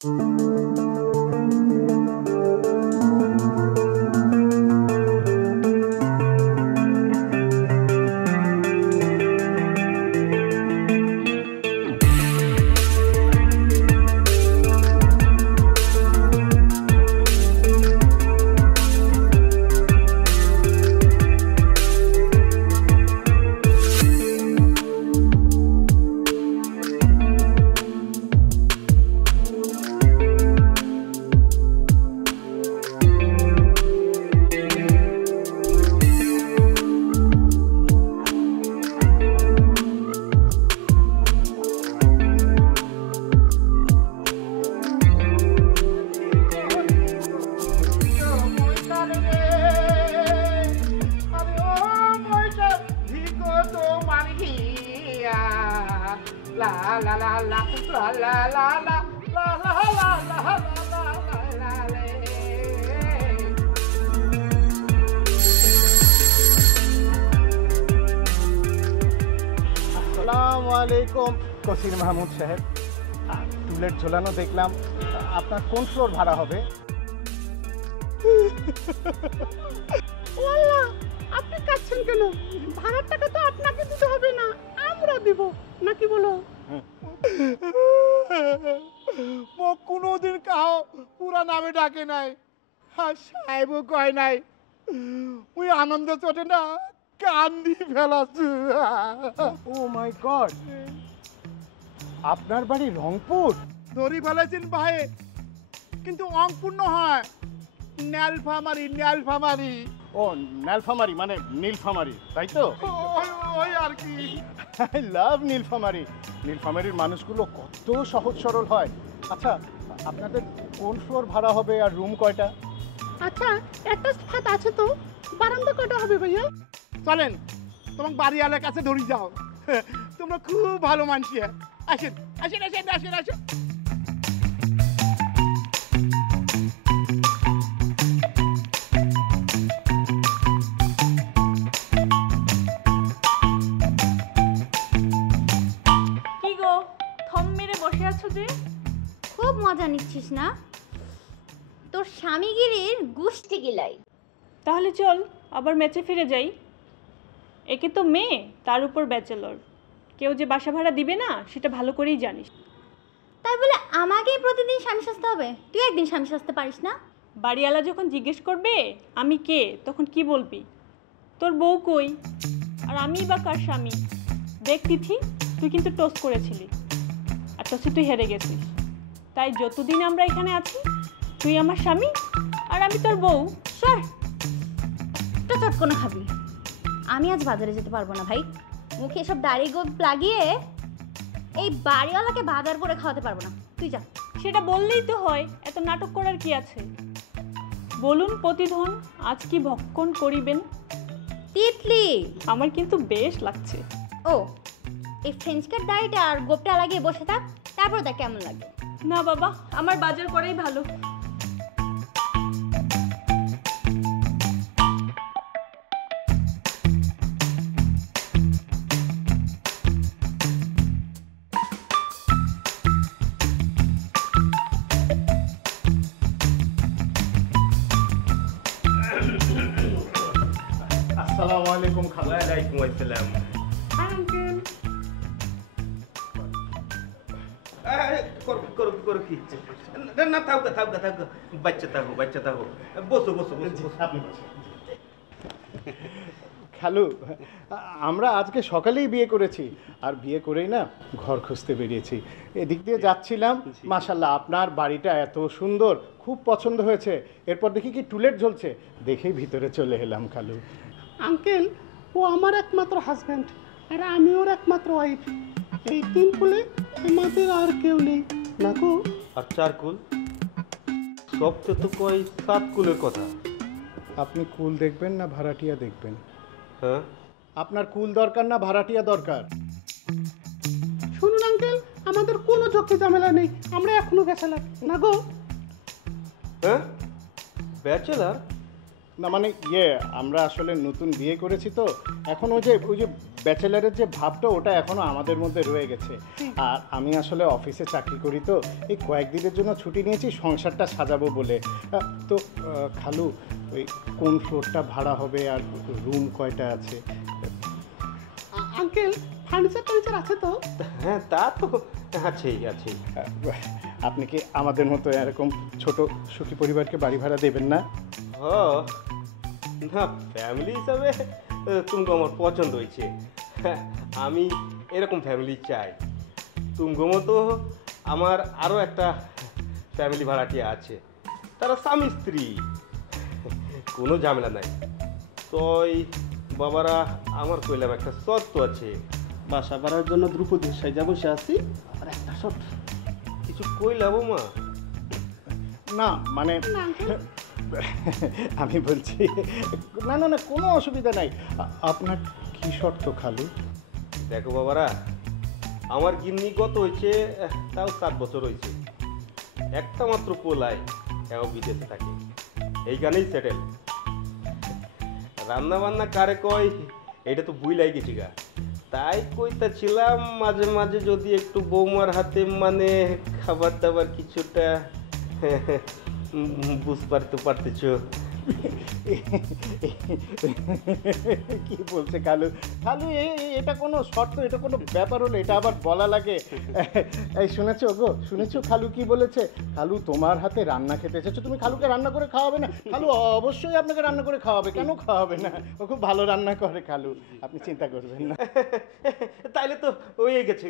আসসালামুয়ালাইকুম কসির মাহমুদ সাহেব, টুলেট ঝোলানো দেখলাম, আপনার কোন ফ্লোর ভাড়া হবে? আপনি কাচ্ছেন কেন? ভাড়ার টাকা তো আপনাকে দিতে হবে না, আমরা দিব নাকি বলো? কোনোদিন কাহ পুরা নামে ডাকে নাই, সাহেবও কয় নাই, ওই আনন্দ চটে না কান্দি ফেলাছে। ও মাই গড, আপনার বাড়ি রংপুর? ধরি ফেলেছেন ভাই, কিন্তু রংপুর হয় ন্যালফামারি। ন্যালফামারি? ও ন্যালফামারি মানে নীলফামারি, তাই তো? ওই আর কি। I love Nilphamari. নীলফামারির মানুষগুলো কত সহজ সরল হয়। আচ্ছা, আপনাদের কোন ফ্লোর ভাড়া হবে আর রুম কয়টা? আচ্ছা, একটা ছাদ আছে তো, বারান্দা কয়টা হবে ভাইয়া? চলেন তোমার বাড়িওয়ালার কাছে ধরি যাও, তোমরা খুব ভালো মানছি। আসেন আসেন আসেন আসেন আসেন। কি গো, থম মেরে বসে আছো যে? খুব মজা নিচ্ছিস না? তোর স্বামীগিরির গুষ্টি গিলাই। তাহলে চল আবার ম্যাচে ফিরে যাই। একে তো মেয়ে, তার উপর ব্যাচেলর, কেউ যে বাসা ভাড়া দিবে না সেটা ভালো করেই জানিস। তাই বলে আমাকেই প্রতিদিন স্বামী সাজতে হবে? তুই একদিন স্বামী সাজতে পারিস না? বাড়িওয়ালা যখন জিজ্ঞেস করবে আমি কে, তখন কি বলবি? তোর বউ কই, আর আমিই বা কার স্বামী? দেখ তিথি, তুই কিন্তু টস করেছিলি, আর টসে তুই হেরে গেছিস। তাই যতদিন আমরা এখানে আছি তুই আমার স্বামী আর আমি তোর বউ। সর, তো চটকনা খাবি। আমি আজ বাজারে যেতে পারবো না ভাই, মুখে এসব দাড়ি গোপ লাগিয়ে এই বাড়িওয়ালাকে বাজার করে খাওয়াতে পারবো না। তুই যা। সেটা বললেই তো হয়, এত নাটক করার কি আছে? বলুন প্রতিধন, আজ কি ভক্ষণ করিবেন? তিতলি, আমার কিন্তু বেশ লাগছে। ও এই ফ্রেঞ্চ কাট দাড়িটা আর গোপটা লাগিয়ে বসে থাক, তারপর দেখ কেমন লাগে। না বাবা, আমার বাজার করাই ভালো। আসসালামু আলাইকুম খালা। ওয়ালাইকুম আসসালাম। আঙ্কেল, করো কি? না থাকো থাকো থাকো, বাচ্চা থাকো বাচ্চা থাকো, বসো বসো বসো। খালু, আমরা আজকে সকালেই বিয়ে করেছি, আর বিয়ে করেই না ঘর খুঁজতে বেরিয়েছি। এদিক দিয়ে যাচ্ছিলাম, মাশাল্লাহ আপনার বাড়িটা এত সুন্দর, খুব পছন্দ হয়েছে। এরপর দেখি কি টুলেট জ্বলছে, দেখেই ভিতরে চলে এলাম খালু। আঙ্কেল, ও আমার একমাত্র হাজব্যান্ড, আর আমি ওর একমাত্র ওয়াইফ। এই তিন কুলে আমাদের আর কেউ নেই না গো। আর চার কুল? সবচেয়ে তো কই 7 কুলের কথা। আপনি কুল দেখবেন না ভাড়াটিয়া দেখবেন? হ্যাঁ, আপনার কুল দরকার না ভাড়াটিয়া দরকার? শুনুন আঙ্কেল, আমাদের কোনো ঝক্কি ঝামেলা নেই, আমরা এখনো ব্যাচেলার না গো। হ্যাঁ ব্যাচেলার? না মানে আমরা আসলে নতুন বিয়ে করেছি তো, এখন ওই যে ব্যাচেলারের যে ভাবটা ওটা এখনো আমাদের মধ্যে রয়ে গেছে। আর আমি আসলে অফিসে চাকরি করি, তো এই কয়েকদিনের জন্য ছুটি নিয়েছি সংসারটা সাজাবো বলে। তো খালু, ওই কোন ফ্লোরটা ভাড়া হবে আর রুম কয়টা আছে? আঙ্কেল ফার্নিচার টার্নিচার আছে তো? হ্যাঁ, তা তো আছেই আছেই। আপনি কি আমাদের মতো এরকম ছোট সুখী পরিবারকে বাড়ি ভাড়া দেবেন না? না, ফ্যামিলি হিসাবে তুমি আমার পছন্দ হয়েছে। আমি এরকম ফ্যামিলি চাই। তুমি মতো আমার আরও একটা ফ্যামিলি ভাড়াটিয়া আছে, তারা স্বামী স্ত্রী, কোনো ঝামেলা নাই। তই বাবারা আমার কইলাম একটা শর্ত আছে। বাসা ভাড়ার জন্য দ্রুপদীর সাইজা বসে আছি, আর একটা শর্ত। কিছু কইলাম মা? না মানে আমি বলছি, না না না, কোনো অসুবিধা নাই। আপনার কি শর্ত খালু? দেখো বাবারা, আমার গিন্নি কত হয়েছে, তাও 7 বছর হয়েছে। একটা মাত্র পোলাই এও বিদেশে থাকে, এইখানেই সেটেল। রান্না বান্না কারে কয় এটা তো বুইলাই গেছি গা। তাই কইতাছিলাম মাঝে মাঝে যদি একটু বৌমার হাতে মানে খাবার দাবার কিছুটা বুঝতে পারতেছ। কি বলছে কালু? খালু এটা কোনো শর্ত, এটা কোনো ব্যাপার হলো? এটা আবার বলা লাগে? এই শুনেছো গো, শুনেছো খালু কি বলেছে? খালু তোমার হাতে রান্না খেতে এসেছো, তুমি খালুকে রান্না করে খাওয়াবে না? খালু অবশ্যই আপনাকে রান্না করে খাওয়াবে, কেন খাওয়াবে না? ও খুব ভালো রান্না করে খালু, আপনি চিন্তা করবেন না। তাইলে তো হয়ে গেছে।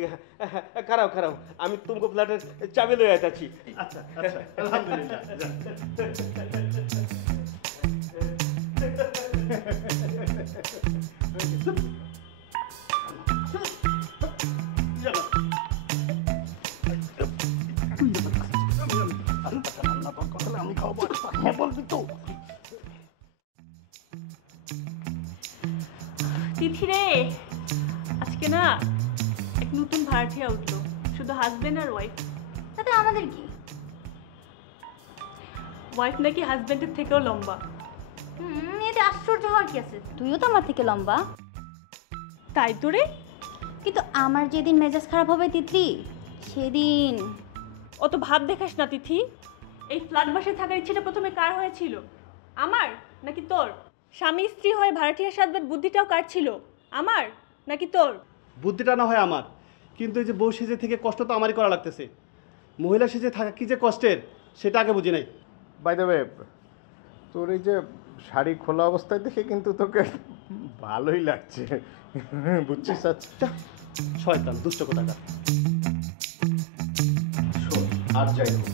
খারাপ খারাপ, আমি তোমাকে ফ্ল্যাটের চাবি লয়ে যাচ্ছি। আচ্ছা আচ্ছা, আলহামদুলিল্লাহ। আমি খাওয়াবো, হ্যাঁ বলবি তো। তিথি রে, আজকে না এক নতুন ভাড়াটিয়া উঠলো, শুধু হাজবেন্ড আর ওয়াইফ। তাতে আমাদের কি? ওয়াইফ নাকি হাজবেন্ডের থেকেও লম্বা। এতে আশ্চর্য হওয়ার কি আছে? তুইও তো আমার থেকে লম্বা। তাই তো রে। কিন্তু আমার যেদিন মেজাজ খারাপ হবে তিতলি, সেদিন অত ভাব দেখাস না তিথি। এই ফ্ল্যাট বাসায় থাকার ইচ্ছেটা প্রথমে কার হয়েছিল? আমার নাকি তোর? স্বামী স্ত্রী হয়ে ভাড়াটিয়া সাজবার বুদ্ধিটাও কার ছিল? আমার নাকি তোর? বুদ্ধিটা না হয় আমার, কিন্তু এই যে বউ সেজে থেকে কষ্ট তো আমারই করা লাগতেছে। মহিলা সেজে থাকা কি যে কষ্টের, সেটা আগে বুঝি নাই। বাই দ্য ওয়ে, তোর এই যে শাড়ি খোলা অবস্থায় দেখে কিন্তু তোকে ভালোই লাগছে, বুঝছিস? আচ্ছা শয়তান দুষ্ট কোথাকার। শোন, আর যাই হোক,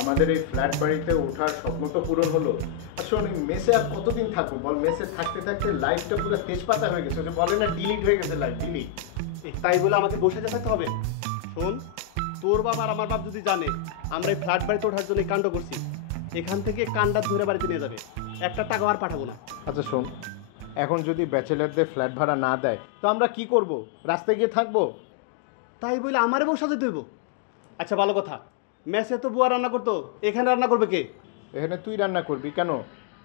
আমাদের এই ফ্ল্যাট বাড়িতে ওঠার স্বপ্ন তো পূরণ হলো। আর শোন, এই মেসে আর কতদিন থাকবো বল? মেসে থাকতে থাকতে লাইফটা পুরো তেজপাতা হয়ে গেছে, যে বলে না ডিলিট হয়ে গেছে লাইফ, ডিলিট। তাই বলে আমাকে বসে থাকতে হবে? শোন, তোর বাবা আর আমার বাপ যদি জানে আমরা এই ফ্ল্যাট বাড়িতে ওঠার জন্য কাণ্ড করছি, এখান থেকে কান্ডা ধরে বাড়িতে নিয়ে যাবে, একটা টাকা আর পাঠাবো না। আচ্ছা শোন, এখন যদি ব্যাচেলারদের ফ্ল্যাট ভাড়া না দেয় তো আমরা কি করব? রাস্তায় গিয়ে থাকবো? তাই বলে আমারে বউ সাজাতে দেবো? আচ্ছা ভালো কথা, মেসে তো বুয়া রান্না করতো, এখানে রান্না করবে কে? এখানে তুই রান্না করবি কেন?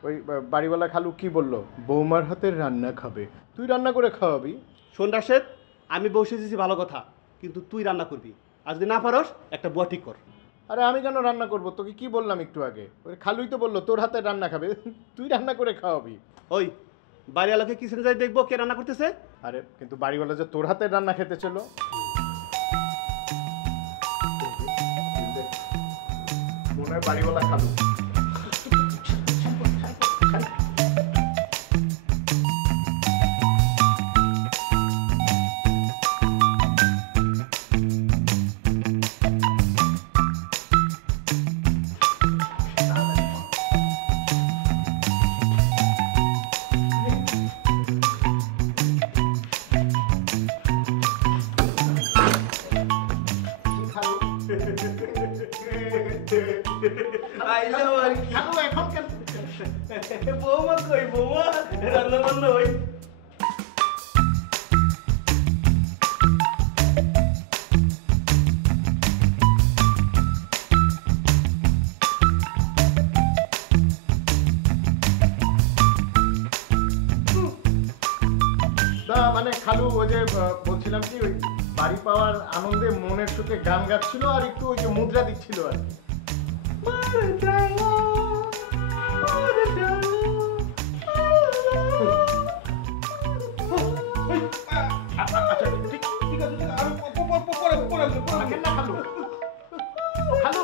ওই বাড়িওয়ালা খালু কি বললো? বৌমার হাতের রান্না খাবে, তুই রান্না করে খাওয়াবি। শোন রাশেদ, আমি বউ সেজেছি ভালো কথা, কিন্তু তুই রান্না করবি, আর যদি না পারস একটা বুয়া ঠিক কর। আরে আমি কেন রান্না করবো? তোকে কি বললাম একটু আগে? ওই খালুই তো বললো তোর হাতের রান্না খাবে, তুই রান্না করে খাওয়াবি। ওই বাড়িওয়ালাকে কিচেনে যাই দেখবো কে রান্না করতেছে। আরে কিন্তু বাড়িওয়ালা যে তোর হাতের রান্না খেতে ছিল। মনে হয় বাড়িওয়ালা খালু। আইলো আর কি। খালু এখন কেন? বৌমা কই? বৌমা রান্না বান্না হই। না মানে খালু ওই যে বলছিলাম কি ওই বাড়ি পাওয়ার আনন্দে মনের সুখে গান গাচ্ছিল আর একটু ওই যে মুদ্রা দিচ্ছিল আর কি। আচ্ছা ঠিক ঠিক আছে আমি পরে থাকেন না খালু। খালু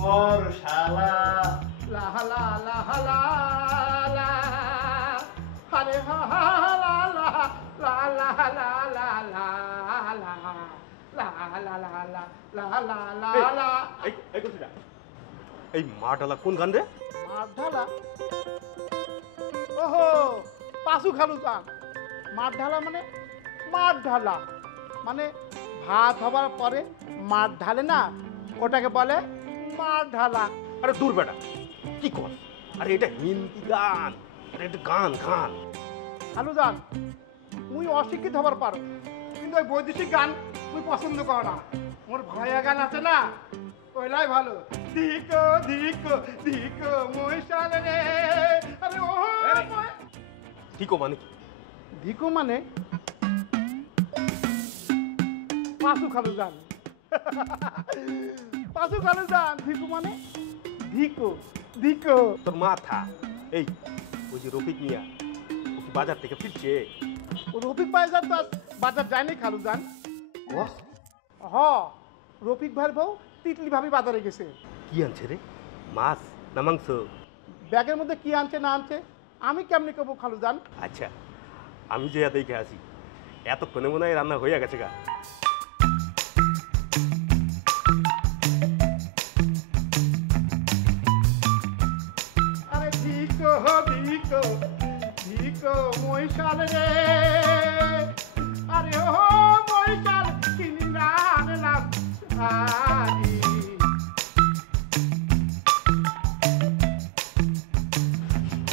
মোর শালা লাহালা লাহালা লা হরে হা লা লা লা লা লা লা লা লা লা লা লা লা লা লা। এই কোথায় এই মা ডালা কোন গান রে? মাঠ ঢালা? ওহো পাশু খালু যান। মাঠ ঢালা মানে মাঠ ঢালা মানে ভাত হবার পরে মাঠ ঢালে না, ওটাকে বলে মাঠ ঢালা। আরে দূর বেটা, কি কর? আরে এটা হিন্দি গান, আরে এটা গান গান। খালু যান তুই অশিক্ষিত হবার পারো, কিন্তু ওই বৈদেশিক গান তুই পছন্দ কর না। মোর ভয়া গান আছে না, ওইলাই ভালো। ধিকো ধিকো ধিকো মহিষাল রে। আরে ও ঠিক মানে কি? ধিকো মানে পাশু খালু যান। পাশু খালু যান। ধিকো মানে ধিকো ধিকো। তোর মাথা এই ওই যে রফিক মিয়া, ও কি বাজার থেকে ফিরছে? ও রফিক ভাই যান তো আজ বাজার যায়নি খালু যান। হ রফিক ভাইয়ের বউ তিতলি ভাবি বাজারে গেছে। কি আনছে রে? মাছ না মাংস? ব্যাগের মধ্যে কি আনছে না আনছে আমি কেমনি কব খালু যান। আচ্ছা আমি যে দেখে আসি, এতক্ষণে মনে হয় রান্না হয়ে গেছে গা। আরে ধিকো ধিকো ধিকো মহিষাল রে। আরে ও মহিষাল কিনি না আনলাম শাড়ি।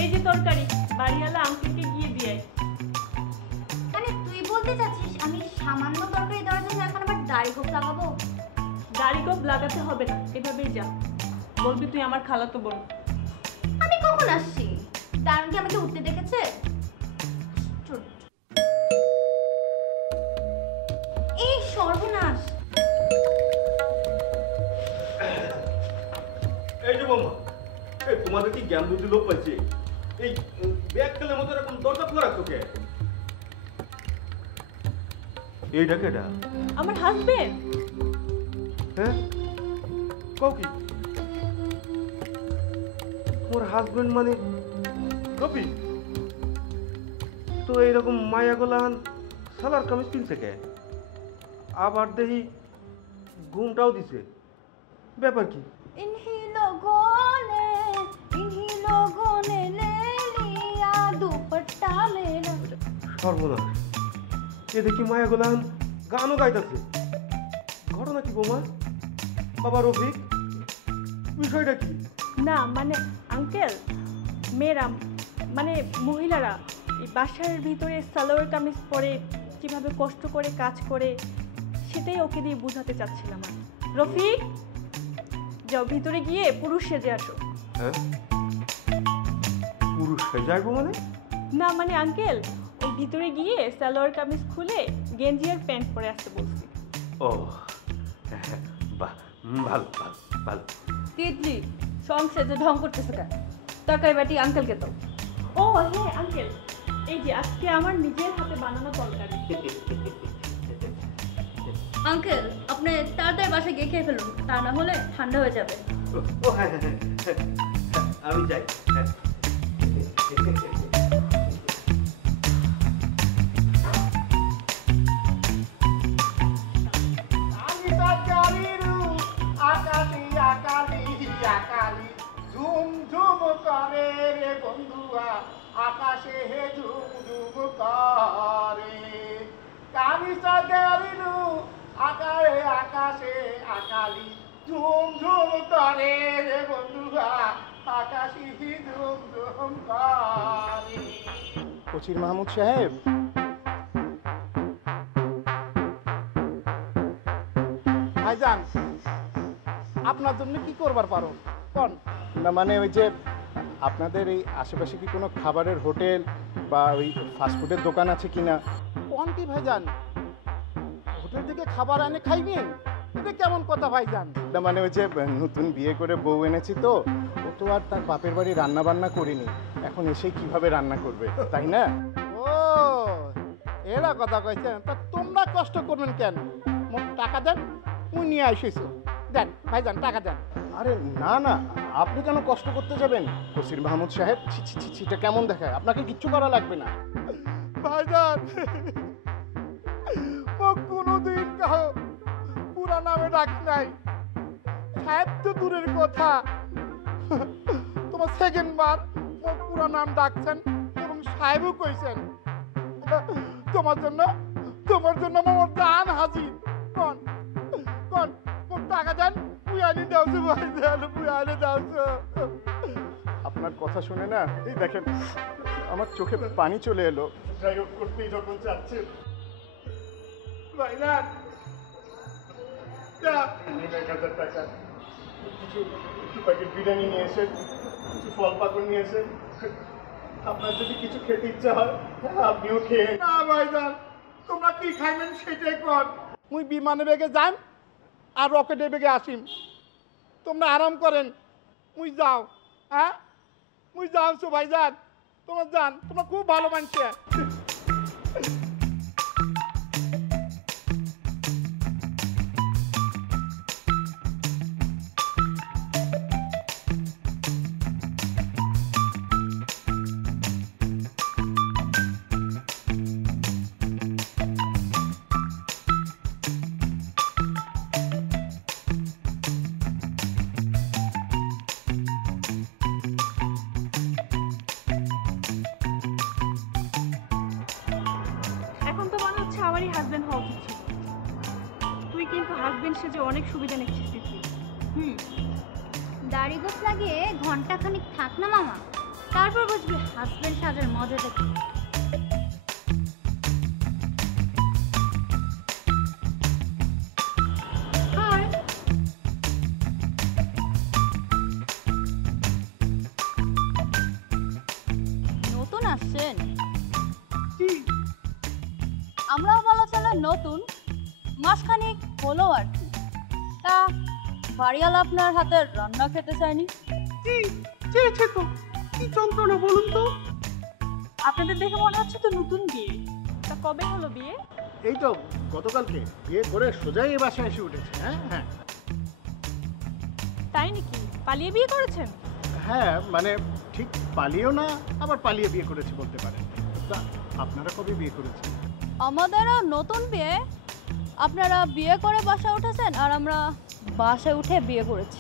এই যে তরকারি, বাড়িওয়ালা আঙ্কেলকে গিয়ে দিয়ে আয়। মানে তুই বলতে চাচ্ছিস আমি সামান্য তরকারি দেওয়ার জন্য এখন আবার দাড়ি গোপ লাগাবো? দাড়ি গোপ লাগাতে হবে না, এভাবেই যা, বলবি তুই আমার খালাতো বোন। আমি কখন আসছি? দারুণ কি আমাকে উঠতে দেখেছে? এই সর্বনাশ! এই যে বৌমা, এই তোমাদের কি জ্ঞান বুদ্ধি লোক পাইছে? এই ব্যাগ খেলে মতো এরকম দরজা খোলা রাখছো কে? এইটা কেটা? আমার হাজবেন্ড। হ্যাঁ কও কি? তোমার হাজবেন্ড মানে রফিক? তো এইরকম মায়া গোলাহান সালার কামিজ কিনছে কে? আবার দেখি ঘুমটাও দিছে, ব্যাপার কি? इन्हीं लोगों ने ले लिया दुपट्टा मेरा। সর্বনাশ, এ দেখি মায়া গোলাহান গানও গাইতেছে। ঘটনা কি বৌমা? বাবা রফিক, বিষয়টা কি? না মানে আঙ্কেল, মেয়েরা মানে মহিলারা এই বাসার ভিতরে সালোয়ার কামিজ পরে কিভাবে কষ্ট করে কাজ করে, সেটাই ওকে দিয়ে বোঝাতে চাচ্ছিলাম আমি। রফিক, যাও ভিতরে গিয়ে পুরুষ সেজে আসো। হ্যাঁ পুরুষ যাইবো মানে? না মানে আঙ্কেল, ওই ভিতরে গিয়ে সালোয়ার কামিজ খুলে গেঞ্জি আর প্যান্ট পরে আসতে বলছি। ও বাহ, ভালো ভালো ভালো। তিতলি সংসারে ঢং করতেছে কেন? তরকারি বাটি আঙ্কেলকে দাও। ও হ্যাঁ আঙ্কেল, এই যে আজকে আমার নিজের হাতে বানানো তরকারি। আঙ্কেল আপনি তাড়াতাড়ি বাসায় গিয়ে খেয়ে ফেলুন, তা না হলে ঠান্ডা হয়ে যাবে। ও হ্যাঁ হ্যাঁ হ্যাঁ, আমি যাই। হ্যাঁ। আমি তরকারিরু আকালি আকালি আকালি ঝুম ঝুম করে রে বন্ধুয়া, আকাশে হে ঝুম ঝুম করে। কালি তরকারিরু আকারে আকাশে আকালি ঝুম ঝুম করে রে বন্ধুয়া, আকাশি ধুম ধুম করে। কচির মাহমুদ সাহেব, ভাইজান আপনার জন্য কি করবার পারো কোন? না মানে ওই যে আপনাদের এই আশেপাশে কি কোনো খাবারের হোটেল বা ওই ফাস্টফুডের দোকান আছে কিনা? কোন কি ভাইজান, হোটেল থেকে খাবার এনে খাইবেন? এটা কেমন কথা ভাইজান? না মানে ওই যে নতুন বিয়ে করে বউ এনেছি তো, ও তো আর তার বাপের বাড়ি রান্না বান্না করিনি, এখন এসে কিভাবে রান্না করবে, তাই না? ও এরা কথা কইছেন, তা তোমরা কষ্ট করবেন কেন? মোট টাকা দেন, তুই নিয়ে আসিস। দেন ভাইজান টাকা দেন। আরে না না, আপনি কেন কষ্ট করতে যাবেন কসির মাহমুদ সাহেব? ছি ছি ছি, এটা কেমন দেখায়? আপনাকে কিচ্ছু করা লাগবে না ভাইজান। ও কোনোদিন কাহ পুরা নামে ডাক নাই, সাহেব তো দূরের কথা, তোমার সেকেন্ড বার ও পুরা নাম ডাকছেন এবং সাহেবও কইছেন। তোমার জন্য আমার জান হাজির। কোন কোন কোন টাকা দেন, পুয়ানি দাওছো ভাইজান, পুয়ানি দাওছো। আপনার কথা শুনে না এই দেখেন আমার চোখে পানি চলে এলো। যাই হোক করতেই যখন চাচ্ছে ভাইজান, 1,000 টাকা, কিছু প্যাকেট বিরিয়ানি নিয়ে এসে, কিছু ফল পাকড় নিয়ে এসে, আপনার যদি কিছু খেতে ইচ্ছা হয় আপনিও খেয়ে। না ভাইজান, তোমরা কি খাইবেন সেটাই কর। মুই বিমানে বেগে যান আর রকেটে বেগে আসিম, তোমরা আরাম করেন। মুই যাও, হ্যাঁ মুই যাও ভাইজান, তোমার যান, তোমরা খুব ভালো মানছে। এখন তো মনে হচ্ছে আমারই হাজবেন্ড হওয়া উচিত ছিল। তুই কিন্তু হাজবেন্ড সেজে অনেক সুবিধা নিচ্ছিস তুই। দাড়ি গোছ লাগিয়ে ঘন্টাখানিক থাক না মামা, তারপর বুঝবি হাজবেন্ড সাজার মজাটা কি। নতুন আসছেন? আমরাও বলা চলে নতুন, মাসখানেক হলো আর কি। তা বাড়িওয়ালা আপনার হাতের রান্না খেতে চায়নি? চেয়েছে তো, কি যন্ত্রণা বলুন তো। আপনাদের দেখে মনে হচ্ছে তো নতুন বিয়ে। তা কবে হলো বিয়ে? এই তো গতকালকে বিয়ে করে সোজাই এই বাসায় এসে উঠেছে। হ্যাঁ হ্যাঁ তাই নাকি? পালিয়ে বিয়ে করেছেন? হ্যাঁ, মানে ঠিক পালিয়েও না আবার পালিয়ে বিয়ে করেছি বলতে পারেন। তা আপনারা কবে বিয়ে করেছেন? আমাদেরও নতুন বিয়ে, আপনারা বিয়ে করে বাসায় উঠেছেন আর আমরা বাসায় উঠে বিয়ে করেছি।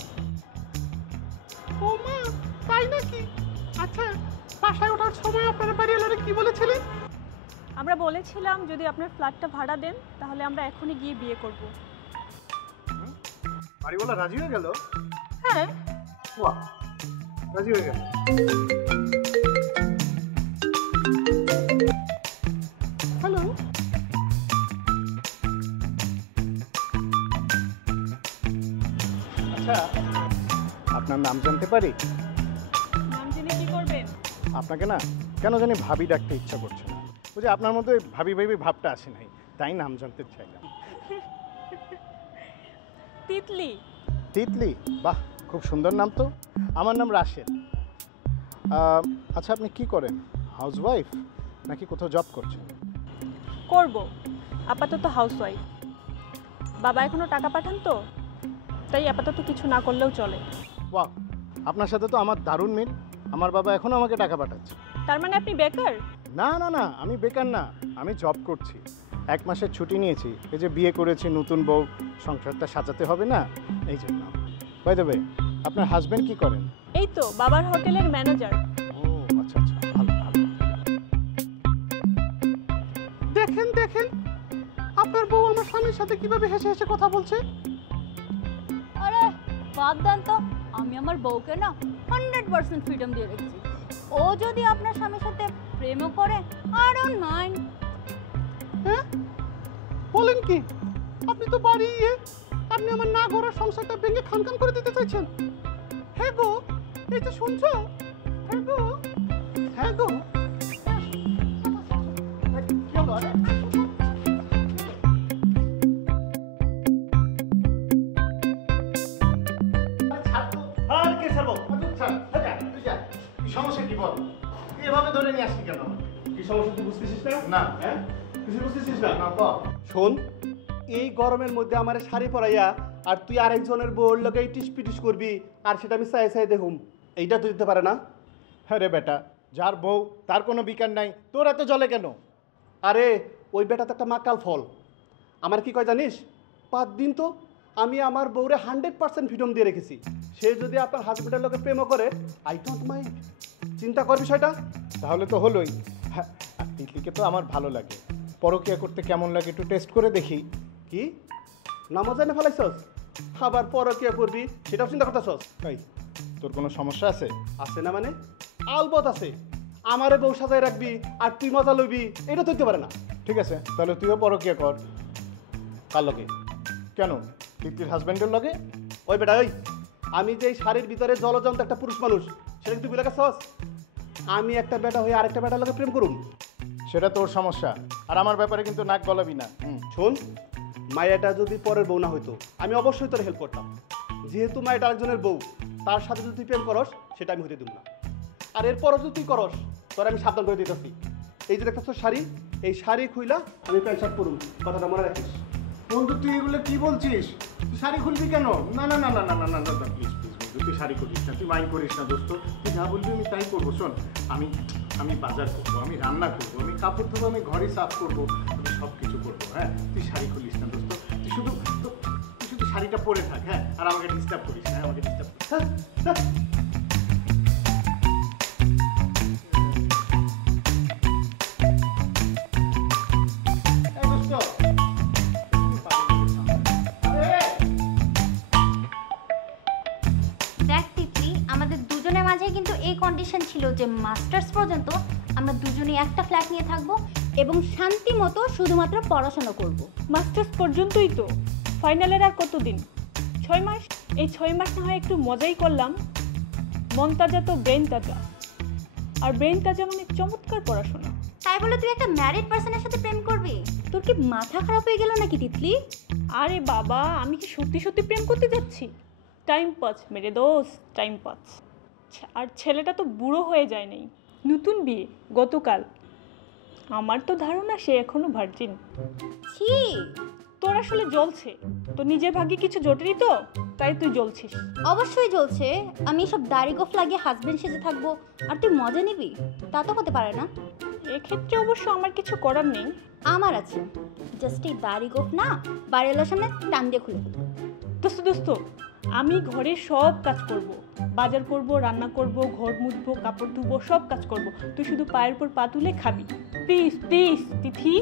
ও মা, তাই নাকি? আচ্ছা, বাসায় ওঠার সময় আপনারা বাড়িওয়ালারা কি বলেছিলেন? আমরা বলেছিলাম যদি আপনার ফ্ল্যাটটা ভাড়া দেন তাহলে আমরা এখনই গিয়ে বিয়ে করব। বাড়িওয়ালা রাজি হয়ে গেল? হ্যাঁ। বাহ, রাজি হয়ে গেল। হ্যালো, আচ্ছা আপনার নাম জানতে পারি? নাম জেনে কি করবেন? আপনাকে না কেন জানি ভাবি ডাকতে ইচ্ছা করছে না। ওই যে আপনার মধ্যে ভাবি ভাবি ভাবটা আসে নাই, তাই নাম জানতে চাইলাম। তিতলি। তিতলি, বাহ খুব সুন্দর নাম তো। আমার নাম রাশেদ। আচ্ছা আপনি কি করেন? হাউসওয়াইফ নাকি কোথাও জব করছেন? করব, আপাতত হাউসওয়াইফ। বাবা এখনো টাকা পাঠান তো, তাই আপাতত কিছু না করলেও চলে। বাহ, আপনার সাথে তো আমার দারুণ মিল। আমার বাবা এখনও আমাকে টাকা পাঠাচ্ছে। তার মানে আপনি বেকার? না না না, আমি বেকার না, আমি জব করছি। 1 মাসের ছুটি নিয়েছি, এই যে বিয়ে করেছি, নতুন বউ, সংসারটা সাজাতে হবে না, এই জন্য। বাই দ্য ওয়ে, আপনার হাজবেন্ড কি করেন? এই তো বাবার হোটেলের ম্যানেজার। ও আচ্ছা আচ্ছা, ভালো ভালো। দেখেন দেখেন আপনার বউ আমার স্বামীর সাথে কিভাবে হেসে হেসে কথা বলছে। আরে বাদ দেন তো, আমি আমার বউকে না 100% ফ্রিডম দিয়ে রেখেছি। ও যদি আপনার স্বামীর সাথে প্রেমও করে, আই ডোন্ট মাইন্ড। হ্যাঁ বলেন কি? আপনি তো বাড়ি আপনি আমার না গড়া সংসারটা ভেঙে খানখান করে দিতে চাইছেন? হ্যাঁ গো, এই যে শুনছো? হ্যাঁ গো, হ্যাঁ গো। কি হলো? আরে আর কে ছাড়বো? সমস্যা কি বল? এভাবে ধরে নিয়ে আসলি কেন? কি সমস্যা তুই বুঝতেছিস না? না হ্যাঁ কিছু বুঝতেছিস না? না বল। শোন, এই গরমের মধ্যে আমার শাড়ি পরাইয়া আর তুই আরেকজনের বউর লগে ইটিস পিটিস করবি, আর সেটা আমি চাই চাই দেখুম, এইটা তুই দিতে পারে না? হ্যাঁ রে বেটা, যার বউ তার কোনো বিকার নাই, তোর এত জলে কেন? আরে ওই বেটা তো একটা মাকাল ফল। আমার কি কয় জানিস? 5 দিন তো আমি আমার বউরে 100% ফ্রিডম দিয়ে রেখেছি। সে যদি আপনার হাজবেন্ডের লোকে প্রেমও করে, আই ডোন্ট মাইন্ড। চিন্তা কর বিষয়টা। তাহলে তো হলোই। হ্যাঁ, আর তিতলিকে তো আমার ভালো লাগে। পরকিয়া করতে কেমন লাগে একটু টেস্ট করে দেখি। কি নামাজ এনে ফেলাইছস? আবার পরকিয়া করবি সেটাও চিন্তা করতেছস? তাই তোর কোনো সমস্যা আছে? আছে না মানে? আলবত আছে। আমারে বউ সাজায় রাখবি আর তুই মজা লইবি, এটা তো হইতে পারে না। ঠিক আছে, তাহলে তুইও পরকিয়া কর। কার লগে? কেন, তিতলির হাজব্যান্ডের লগে? ওই বেটা ওই, আমি যে এই শাড়ির ভিতরে জলজন্ত একটা পুরুষ মানুষ, সেটা তুই বুঝে গেছস? আমি একটা বেটা হয়ে আরেকটা বেটার লগে প্রেম করুম? সেটা তোর সমস্যা, আর আমার ব্যাপারে কিন্তু নাক গলাবি না। শোন, মায়াটা যদি পরের বউ না হইতো, আমি অবশ্যই তোর হেল্প করতাম। যেহেতু মায়াটা আরেকজনের বউ, তার সাথে যদি তুই প্রেম করস, সেটা আমি হতে দিব না। আর এরপরও যদি তুই করস, তোর আমি সাবধান করে দিতেছি। এই যে দেখতেছ শাড়ি, এই শাড়ি খুইলা আমি প্যান্ট শার্ট পরুম, কথাটা মনে রাখিস। বন্ধু তুই এগুলো কি বলছিস? তুই শাড়ি খুলবি কেন? না না না না না না না না প্লিজ প্লিজ বন্ধু, তুই শাড়ি করিস না, তুই মাইন্ড করিস না দোস্ত। তুই যা বলবি আমি তাই করবো। শোন, আমি আমি বাজার করবো, আমি রান্না করবো, আমি কাপড় ধোবো, আমি ঘরে সাফ করবো, আমি সব কিছু করবো। হ্যাঁ, তুই শাড়ি খুলিস না দোস্ত। তুই শুধু শাড়িটা পরে থাক। হ্যাঁ, আর আমাকে ডিস্টার্ব করিস না, আমাকে ডিস্টার্ব করিস না। দেখ তিতলি, আমাদের দুজনের মাঝে কিন্তু এই কন্ডিশন ছিল যে মাস্টার্স পর্যন্ত আমরা দুজনেই একটা ফ্ল্যাট নিয়ে থাকবো এবং শান্তি মতো শুধুমাত্র পড়াশোনা করব। মাস্টার্স পর্যন্তই তো, ফাইনালের আর কতদিন? 6 মাস। এই 6 মাস না হয় একটু মজাই করলাম। মন তাজা তো ব্রেন তাজা, আর ব্রেন তাজা মানে চমৎকার পড়াশোনা। তাই বলে তুই একটা ম্যারিড পার্সনের সাথে প্রেম করবি? তোর কি মাথা খারাপ হয়ে গেল নাকি তিতলি? আরে বাবা, আমি কি সত্যি সত্যি প্রেম করতে যাচ্ছি? টাইম পাস মেরে দোস্ত, টাইম পাস। আর ছেলেটা তো বুড়ো হয়ে যায় নাই, নতুন বিয়ে গতকাল। আমার তো ধারণা সে এখনো ভার্জিন। ছি, তোর আসলে জ্বলছে, তো নিজের ভাগ্যে কিছু জোটেনি তো, তাই তুই জ্বলছিস। অবশ্যই জ্বলছে। আমি সব দাড়ি গোফ লাগিয়ে হাজবেন্ড সেজে থাকবো আর তুই মজা নিবি? তা তো হতে পারে না। এক্ষেত্রে অবশ্য আমার কিছু করার নেই। আমার আছে, জাস্ট এই দাড়ি গোফ না বাড়িওয়ালার সামনে টান দিয়ে খুলে ফেলবো। দোস্ত দোস্ত, আমি ঘরে সব কাজ করব, বাজার করব, রান্না করব, ঘর মুছবো, কাপড় ধুবো, সব কাজ করব। তুই শুধু পায়ের উপর পা তুলে খাবি। প্লিজ প্লিজ তিথি।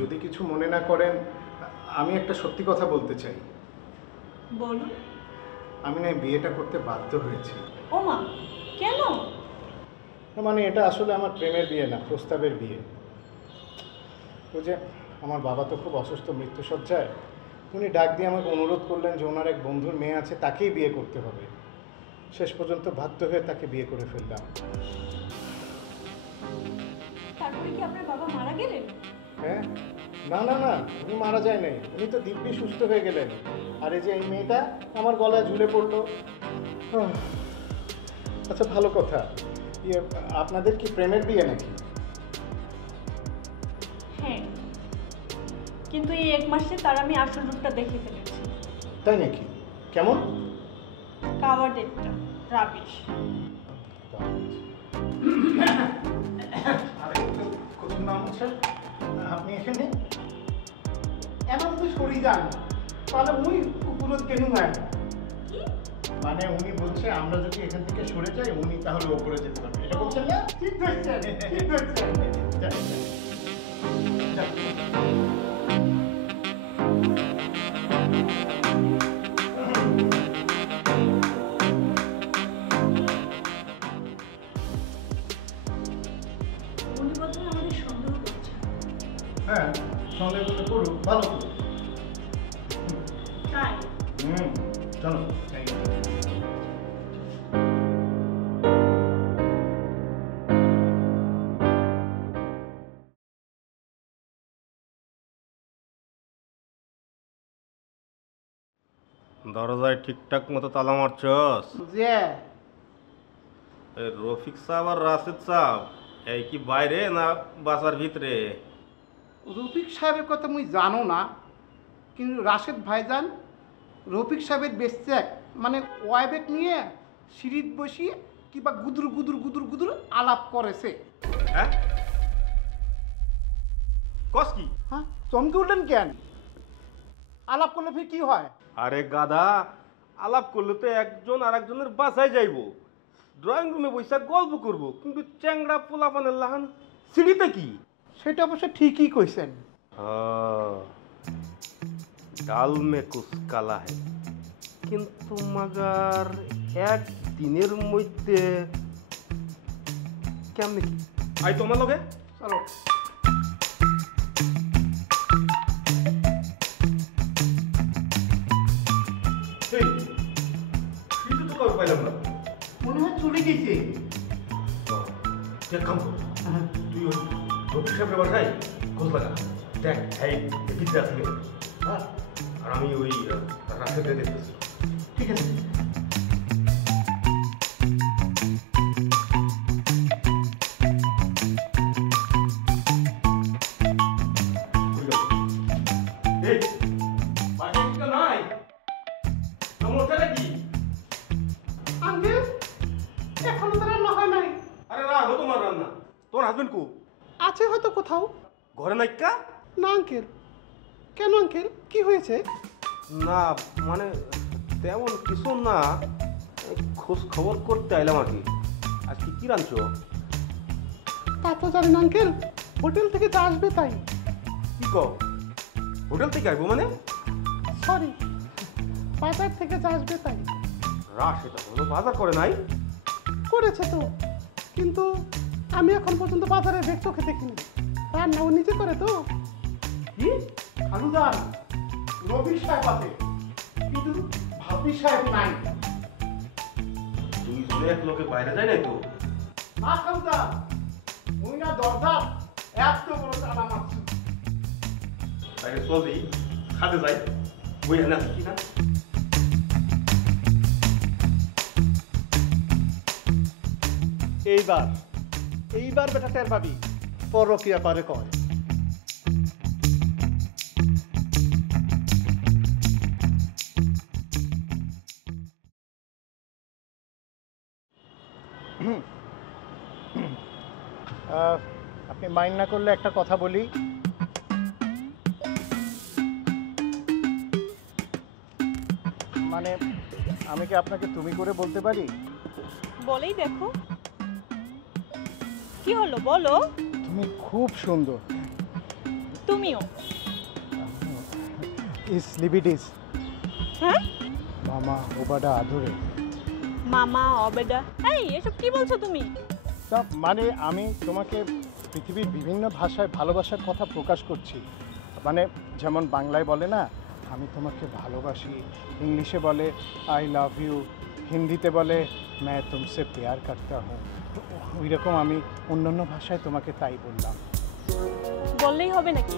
যদি কিছু মনে না করেন, আমি একটা সত্যি কথা বলতে চাই। বলুন। আমি না এই বিয়েটা করতে বাধ্য হয়েছি। ও মা, কেন? মানে এটা আসলে আমার প্রেমের বিয়ে না, প্রস্তাবের বিয়ে। ওই যে আমার বাবা তো খুব অসুস্থ, মৃত্যুসজ্জায়। উনি ডাক দিয়ে আমাকে অনুরোধ করলেন যে ওনার এক বন্ধুর মেয়ে আছে, তাকেই বিয়ে করতে হবে। শেষ পর্যন্ত বাধ্য হয়ে তাকে বিয়ে করে ফেললাম। তারপরে কি আপনার বাবা মারা গেলেন? হ্যাঁ, না না না, উনি মারা যায় নাই, উনি তো দিব্যি সুস্থ হয়ে গেলেন। আর এই যে এই মেয়েটা আমার গলায় ঝুলে পড়লো। আচ্ছা, ভালো কথা। ইয়ে, আপনাদের কি প্রেমের বিয়ে নাকি? হ্যাঁ, কিন্তু এই 1 মাসে তার আমি আসল রূপটা দেখে ফেলেছি। তাই নাকি? কেমন? কাওয়ার্ড একটা, রাবিশ। কত নাম হচ্ছে আপনি এখানে? এমন তো সরি যান, তাহলে উনি উপরোধ কেন হয়? মানে উনি বলছে আমরা যদি এখান থেকে সরে যাই, উনি তাহলে ওপরে যেতে পারবে, এটা বলছেন না? ঠিক ধরছেন, ঠিক ধরছেন। যাক, যাক। করুক, ভালো করুক। তাই চলো। দরজায় ঠিকঠাক মতো তালা মারছস? যে এই রফিক সাহেব আর রাশেদ সাহেব এই কি বাইরে না বাসার ভিতরে? রফিক সাহেবের কথা মুই জানো না, কিন্তু রাশেদ ভাইজান রফিক সাহেবের বেশ্যাক মানে ওয়াইবেক নিয়ে সিঁড়িত বসিয়ে কিবা গুদুর গুদুর গুদুর গুদুর আলাপ করেছে। হ্যাঁ কস কি? হ্যাঁ, চমকে উঠলেন কেন? আলাপ করলে ফির কি হয়? আরে গাধা, আলাপ করলে তো একজন আর একজনের বাসায় যাইবো, ড্রয়িং রুমে বসে গল্প করব, কিন্তু চ্যাংড়া পোলাপানের লাহান সিঁড়িতে কি? সেটা অবশ্য ঠিকই কইছেন। ডাল মে কুছ কালা है, কিন্তু মাগার একদিনের মধ্যে কেমনে কি? আই তোমার লগে চলো। এই কিন্তু তো কারো পাইলাম না। মনে হয় চলে গেছে। এক কাম কর, তুই ওই রফিক সাহেবের বাসায় খোঁজ লাগা, দেখ এই ভিতরে আছে কিনা। হ্যাঁ, আর আমি ওই রাশেদকে দেখতেছি। ঠিক আছে। এই বাসায় কি নাই? সমস্যা নাকি? আঙ্কেল, এখনো তো রান্না হয় নাই। আরে রাখো তোমার রান্না, তোমার হাজবেন্ড কো? আছে হয়তো কোথাও। ঘরে নাইকা? না আঙ্কেল। কেন আঙ্কেল, কি হয়েছে? না মানে তেমন কিছু না, খোঁজ খবর করতে আইলাম আর কি। আজকে কি রাঁধছো? তা তো জানেন আঙ্কেল, হোটেল থেকে যা আসবে তাই। কি কও, হোটেল থেকে আসবো মানে? সরি, বাজার থেকে যা আসবে তাই। সেটা হলো বাজার করে নাই? করেছে তো, কিন্তু আমি এখন পর্যন্ত বাজারে ভেগ চোখে দেখিনি। রান্না ও নিজে করে তো। কি? খালুদান, রবি সাহেব আছে, কিন্তু ভাবি সাহেব নাই। দুইজনে এক লোকে বাইরে যায় নাই তো? না খালুদান, ওই না দরজা এত বড় তালা মারছে। বাইরে চল দিই, খাতে যাই, বই এনে আছে কি না? এইবার বেটা টের পাবি পরকিয়া পারে কয়। আপনি মাইন্ড না করলে একটা কথা বলি। মানে আমি কি আপনাকে তুমি করে বলতে পারি? বলেই দেখো কি হলো, বলো। তুমি খুব সুন্দর। তুমিও। ইস লিবিডিস হ্যাঁ, মামা ওবাডা আদরে। মামা অবেদা, এই এসব কি বলছো তুমি? তা মানে আমি তোমাকে পৃথিবীর বিভিন্ন ভাষায় ভালোবাসার কথা প্রকাশ করছি। মানে যেমন বাংলায় বলে না আমি তোমাকে ভালোবাসি, ইংলিশে বলে আই লাভ ইউ, হিন্দিতে বলে मैं तुमसे प्यार करता हूँ। ওই রকম আমি অন্যান্য ভাষায় তোমাকে তাই বললাম। বললেই হবে নাকি?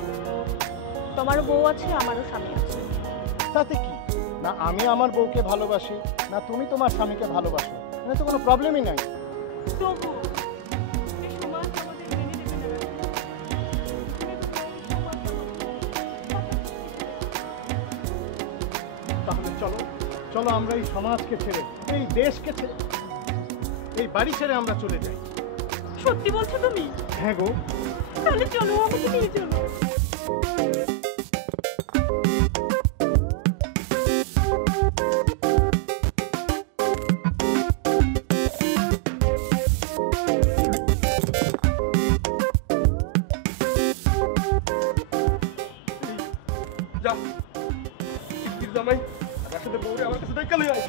তোমারও বউ আছে, আমারও স্বামী আছে। তাতে কি না, আমি আমার বউকে ভালোবাসি না তুমি তোমার স্বামীকে ভালোবাসো, মানে তো কোনো প্রবলেমই নাই। তবু এই সমাজ আমাদের মেনে নেবে না। তাহলে চলো চলো আমরা এই সমাজকে ছেড়ে, এই দেশকে ছেড়ে, এই বাড়ি ছেড়ে আমরা চলে যাই। সত্যি বলছো তুমি? হ্যাঁ গো। তাহলে চলো, আমাকে নিয়ে চলো। যা জামাই রাশেদের বউরে আমার কাছে দেখা লই আয়।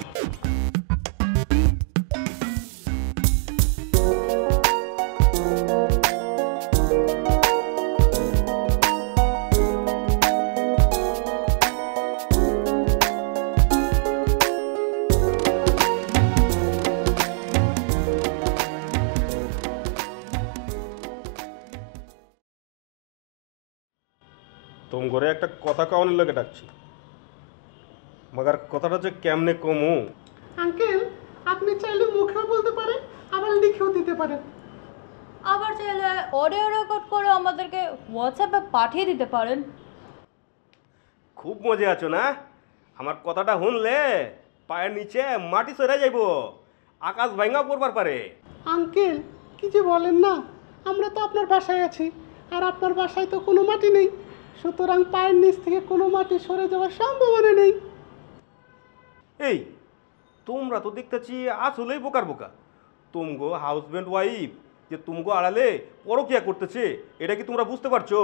তোম ঘরে একটা কথা কাউনের লাগে ডাকছি, মাগার কথাটা যে কেমনে কমু। আঙ্কেল, আপনি চাইলে মুখেও বলতে পারেন, আবার লিখেও দিতে পারেন। আবার চাইলে অডিও রেকর্ড করে আমাদেরকে হোয়াটসঅ্যাপে পাঠিয়ে দিতে পারেন। খুব মজা আছো না? আমার কথাটা শুনলে পায়ের নিচে মাটি সরে যাইব, আকাশ ভাঙা পড়বার পারে। আঙ্কেল, কি যে বলেন না, আমরা তো আপনার বাসায় আছি, আর আপনার বাসায় তো কোনো মাটি নেই, সুতরাং পায়ের নিচ থেকে কোনো মাটি সরে যাওয়ার সম্ভাবনা নেই। এই তোমরা তো দেখতেছি আসলেই বোকার বোকা। তুমগো হাজব্যান্ড ওয়াইফ যে তুমগো আড়ালে পরকিয়া করতেছে, এটা কি তোমরা বুঝতে পারছো?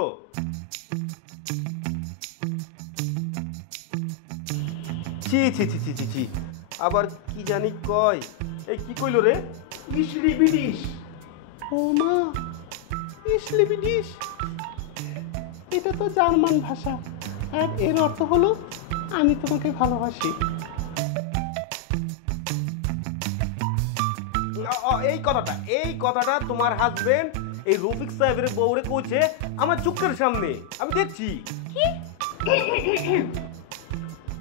ছি ছি ছি ছি ছি ছি, আবার কি জানি কয়, এই কি কইলো রে? ইসলি বিডিশ। ও মা, ইসলি বিডিশ, এটা তো জার্মান ভাষা, আর এর অর্থ হলো আমি তোমাকে ভালোবাসি। এই কথাটা তোমার হাজবেন্ড এই রফিক সাহেবের বউরে কইছে আমার চোখের সামনে, আমি দেখছি।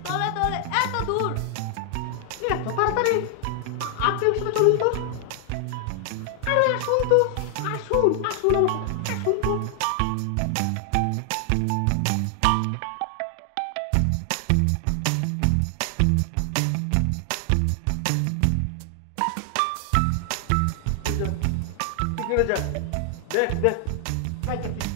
তলে তলে এত দূর। এত তাড়াতাড়ি? আপনি আমার সাথে চলুন তো। আরে আসুন তো, আসুন আসুন আমার সাথে, আসুন তো। যা দেখ দেখ। যাইতেছি।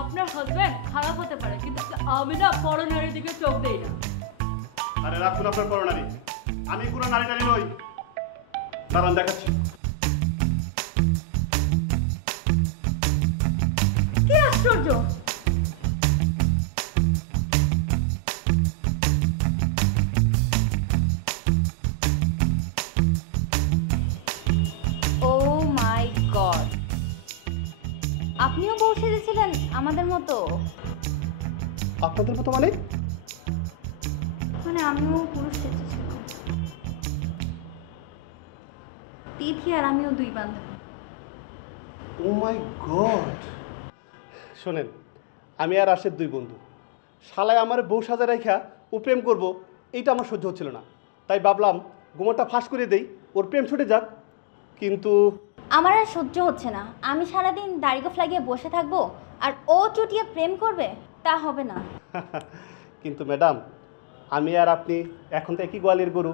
আপনার হাজবেন্ড খারাপ হতে পারে, কিন্তু আমি না পরনারীর দিকে চোখ দেই না। আরে রাখুন আপনার করোনারি, আমি কোনো নারী নারী নই। দাঁড়ান দেখাচ্ছি। কি আশ্চর্য! ও মাই গড, আপনিও বউ সেজেছিলেন আমাদের মতো? আপনাদের মতো মানে? মানে আমিও পুরুষ সেজেছিলাম। তিথি আর আমিও দুই বান্ধবী। ও মাই গড! শোনেন, আমি আর রাশেদ দুই বন্ধু। শালায় আমার বউ সাজা রেখা ও প্রেম করবো, এইটা আমার সহ্য হচ্ছিল না। তাই ভাবলাম গোমরটা ফাঁস করে দেই, ওর প্রেম ছুটে যাক। কিন্তু আমার আর সহ্য হচ্ছে না। আমি সারাদিন দাড়ি গোঁফ লাগিয়ে বসে থাকবো আর ও চুটিয়ে প্রেম করবে? তা হবে না। কিন্তু ম্যাডাম, আমি আর আপনি এখন তো একই গোয়ালের গরু।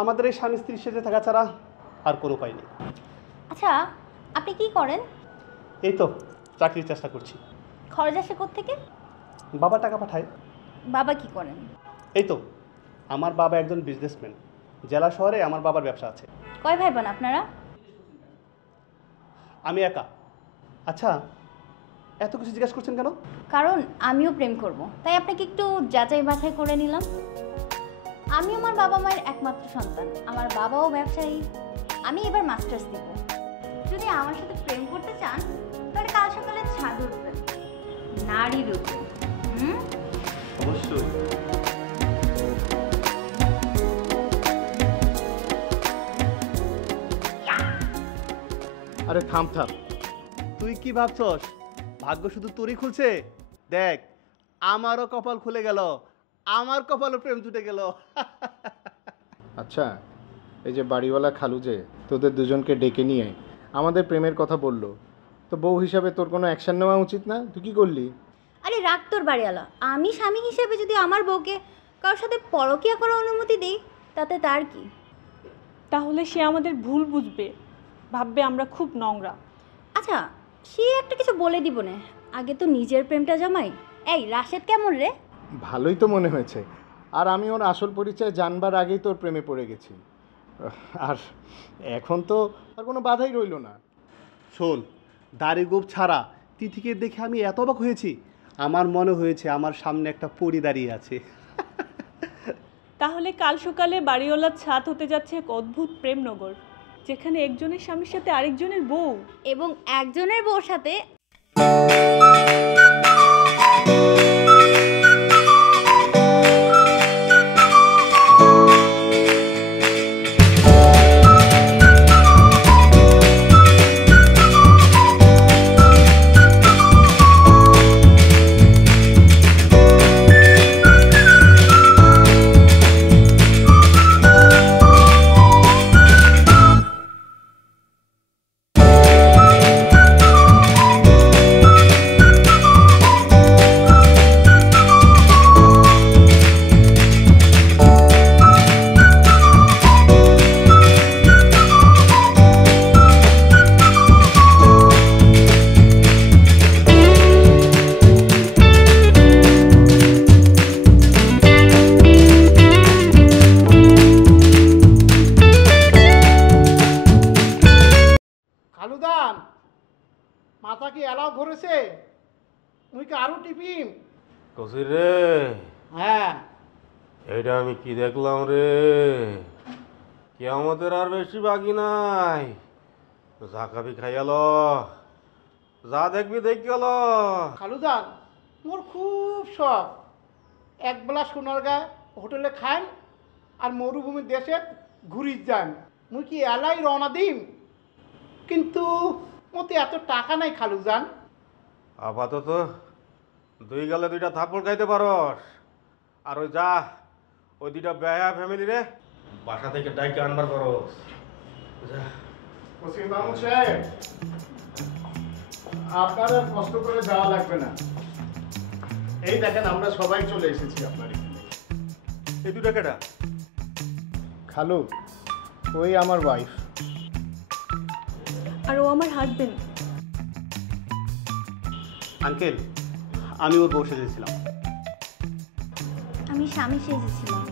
আমাদের এই স্বামী স্ত্রী সেজে থাকা ছাড়া আর কোনো উপায় নেই। আচ্ছা, আপনি কি করেন? এই তো চাকরির চেষ্টা করছি। খরচ আসে কোত্থেকে? বাবা টাকা পাঠায়। বাবা কি করেন? এই তো আমার বাবা একজন বিজনেসম্যান। জেলা শহরে আমার বাবার ব্যবসা আছে। কয় ভাই বোন আপনারা? আমি একা। আচ্ছা, এত কিছু জিজ্ঞেস করছেন কেন? কারণ আমিও প্রেম করব, তাই আপনাকে একটু যাচাই বাছাই করে নিলাম। আমি আমার বাবা মায়ের একমাত্র সন্তান। আমার বাবাও ব্যবসায়ী। আমি এবার মাস্টার্স দিব। যদি আমার সাথে প্রেম করতে চান তাহলে কাল সকালে ছাদ উঠবেন, নারীর উপরে। অবশ্যই। আরে থাম থাম, তুই কি ভাবছস ভাগ্য শুধু তোরই খুলছে? দেখ, আমারও কপাল খুলে গেল, আমার কপালও প্রেম জুটে গেল। আচ্ছা, এই যে বাড়িওয়ালা খালু যে তোদের দুজনকে ডেকে নিয়ে আমাদের প্রেমের কথা বললো, তো বউ হিসাবে তোর কোনো অ্যাকশন নেওয়া উচিত না? তুই কি করলি? আরে রাগ তোর বাড়িওয়ালা। আমি স্বামী হিসেবে যদি আমার বউকে কারোর সাথে পরকীয়া করার অনুমতি দিই, তাতে তার কি? তাহলে সে আমাদের ভুল বুঝবে, ভাববে আমরা খুব নোংরা। আচ্ছা, সে একটা কিছু বলে দিব না, আগে তো নিজের প্রেমটা জমাই। এই রাশেদ কেমন রে? ভালোই তো মনে হয়েছে, আর আমি ওর আসল পরিচয় জানবার আগেই তোর প্রেমে পড়ে গেছি। আর এখন তো আর কোনো বাধাই রইল না। শোন, দাড়ি গোপ ছাড়া তিথিকে দেখে আমি এত অবাক হয়েছি, আমার মনে হয়েছে আমার সামনে একটা পরী দাঁড়িয়ে আছে। তাহলে কাল সকালে বাড়িওয়ালার ছাদ হতে যাচ্ছে এক অদ্ভুত প্রেমনগর। যেখানে একজনের স্বামীর সাথে আরেকজনের বউ। এবং একজনের বউর সাথে খালুদান মাথা কি এলাও ঘুরেছে? তুই কি আরো টিপিম? কসির রে, হ্যাঁ এটা আমি কি দেখলাম রে? আমাদের আর বেশি বাকি নাই। যা খাবি খাইয়াল, যা দেখবি দেখ গেল। খালুদান মোর খুব শখ একবেলা সোনার গায়ে হোটেলে খান আর মরুভূমির দেশে ঘুরি যান। মুই কি এলাই রওনা দিম, কিন্তু মতে এত টাকা নাই খালুজান। আপাতত দুই গালে দুইটা থাপ্পড় খাইতে পারস। আর ওই যা ওই দুইটা বেয়া ফ্যামিলি রে বাসা থেকে ডাইকে আনবার করস। যা। মাহমুদ সাহেব, আপনার আর কষ্ট করে যাওয়া লাগবে না। এই দেখেন আমরা সবাই চলে এসেছি আপনার এখানে। এই দুটা কেটা? খালু, ওই আমার ওয়াইফ। আর ও আমার হাজবেন্ড। আঙ্কেল, আমি ওর বউ সেজেছিলাম। আমি স্বামী সেজেছিলাম।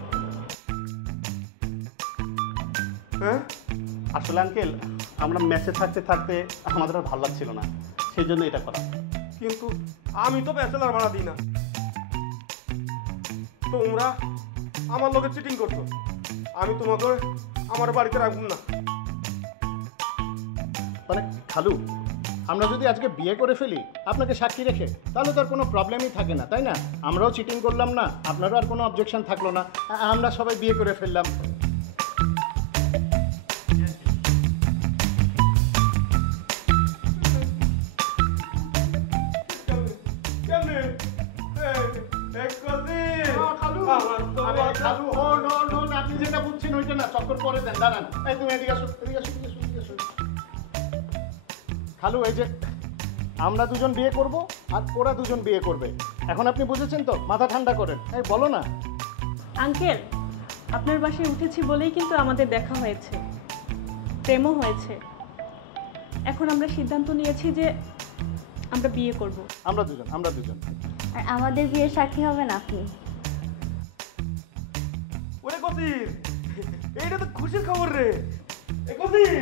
হ্যাঁ? আসলে আঙ্কেল, আমরা ম্যাচে থাকতে থাকতে আমাদের আর ভালো লাগছিল না, সেই জন্য এটা করা। কিন্তু আমি তো ব্যাচেলার ভাড়া দিই না। তোমরা আমার লোকে চিটিং করছো। আমি তোমাকে আমার বাড়িতে রাখবো না। মানে খালু, আমরা যদি আজকে বিয়ে করে ফেলি আপনাকে সাক্ষী রেখে, তাহলে তো আর কোনো প্রবলেমই থাকে না, তাই না? আমরাও চিটিং করলাম না, আপনারও আর কোনো অবজেকশন থাকলো না, আমরা সবাই বিয়ে করে ফেললাম। খালু, আপনি যেটা বুঝছেন ওইটা না, চক্কর পরে দেন। দাঁড়ান, এই তুমি এদিকে আসো, এদিকে আসো, এদিকে আসো, এদিকে আসো। খালু, এই যে আমরা দুজন বিয়ে করব আর ওরা দুজন বিয়ে করবে, এখন আপনি বুঝেছেন তো? মাথা ঠান্ডা করেন, এই বলো না। আঙ্কেল, আপনার বাসায় উঠেছি বলেই কিন্তু আমাদের দেখা হয়েছে, প্রেমও হয়েছে। এখন আমরা সিদ্ধান্ত নিয়েছি যে আমরা বিয়ে করব। আমরা দুজন। আর আমাদের বিয়ের সাক্ষী হবেন আপনি। ওরে কসির, এইটা তো খুশির খবর রে। এ কসির,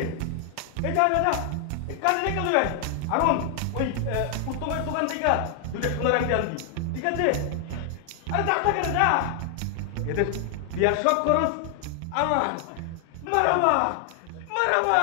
এই যা যা এই কাজে রেখে দেবে। আরুন, ওই উত্তমের দোকান থেকে দুইটা সোনার আংটি আনবি, ঠিক আছে? আরে যা কেন যা। এদের বিয়ার সব খরচ আমার। মারাবা মারাবা।